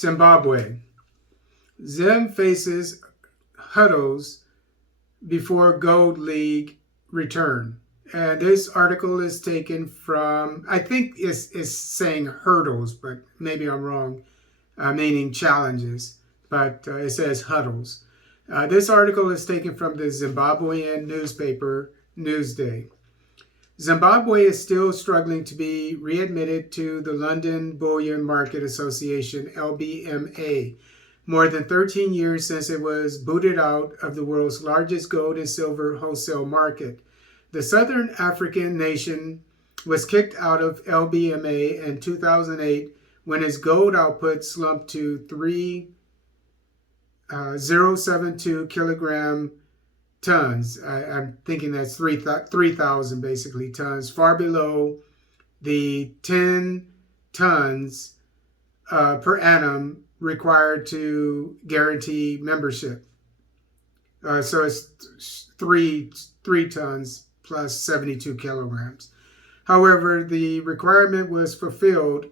Zimbabwe. Zim faces hurdles before Gold League return. And this article is taken from, I think it's saying hurdles, but maybe I'm wrong, meaning challenges. But it says huddles. This article is taken from the Zimbabwean newspaper, Newsday. Zimbabwe is still struggling to be readmitted to the London Bullion Market Association, LBMA, more than 13 years since it was booted out of the world's largest gold and silver wholesale market. The Southern African nation was kicked out of LBMA in 2008 when its gold output slumped to 3,072 kilogram tons. I'm thinking that's 3,000 basically tons, far below the 10 tons per annum required to guarantee membership. So it's three tons plus 72 kilograms. However, the requirement was fulfilled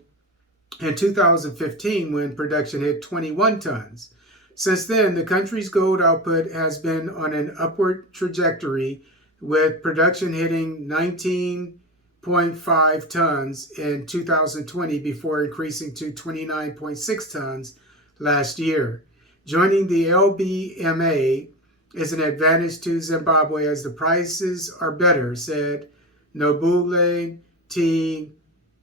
in 2015 when production hit 21 tons. Since then, the country's gold output has been on an upward trajectory, with production hitting 19.5 tons in 2020 before increasing to 29.6 tons last year. Joining the LBMA is an advantage to Zimbabwe as the prices are better, said Nobule T.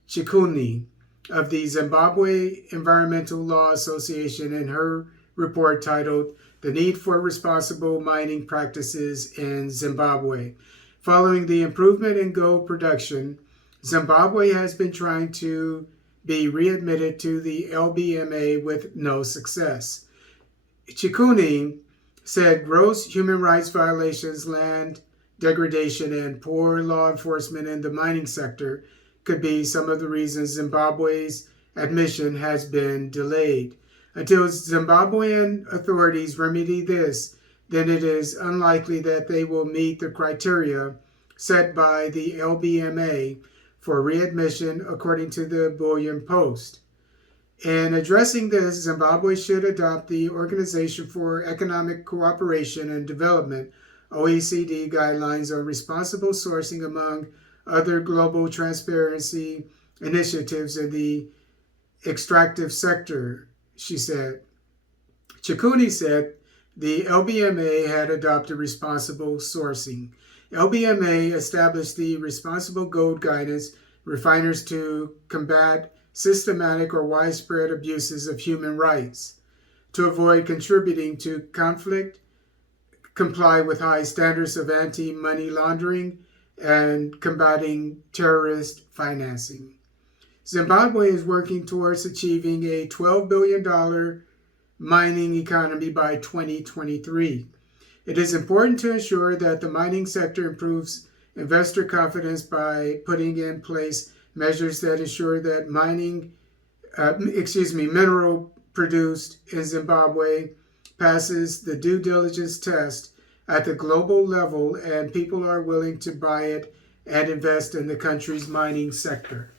Chikuni of the Zimbabwe Environmental Law Association in her report titled "The Need for Responsible Mining Practices in Zimbabwe." Following the improvement in gold production, Zimbabwe has been trying to be readmitted to the LBMA with no success. Chikuni said gross human rights violations, land degradation, and poor law enforcement in the mining sector could be some of the reasons Zimbabwe's admission has been delayed. Until Zimbabwean authorities remedy this, then it is unlikely that they will meet the criteria set by the LBMA for readmission, according to the Bullion Post. In addressing this, Zimbabwe should adopt the Organization for Economic Cooperation and Development, OECD, guidelines on responsible sourcing, among other global transparency initiatives in the extractive sector, she said. Chikuni said the LBMA had adopted responsible sourcing. LBMA established the Responsible Gold Guidance refiners to combat systematic or widespread abuses of human rights, to avoid contributing to conflict, comply with high standards of anti-money laundering, and combating terrorist financing. Zimbabwe is working towards achieving a $12 billion mining economy by 2023. It is important to ensure that the mining sector improves investor confidence by putting in place measures that ensure that mineral produced in Zimbabwe passes the due diligence test at the global level and people are willing to buy it and invest in the country's mining sector.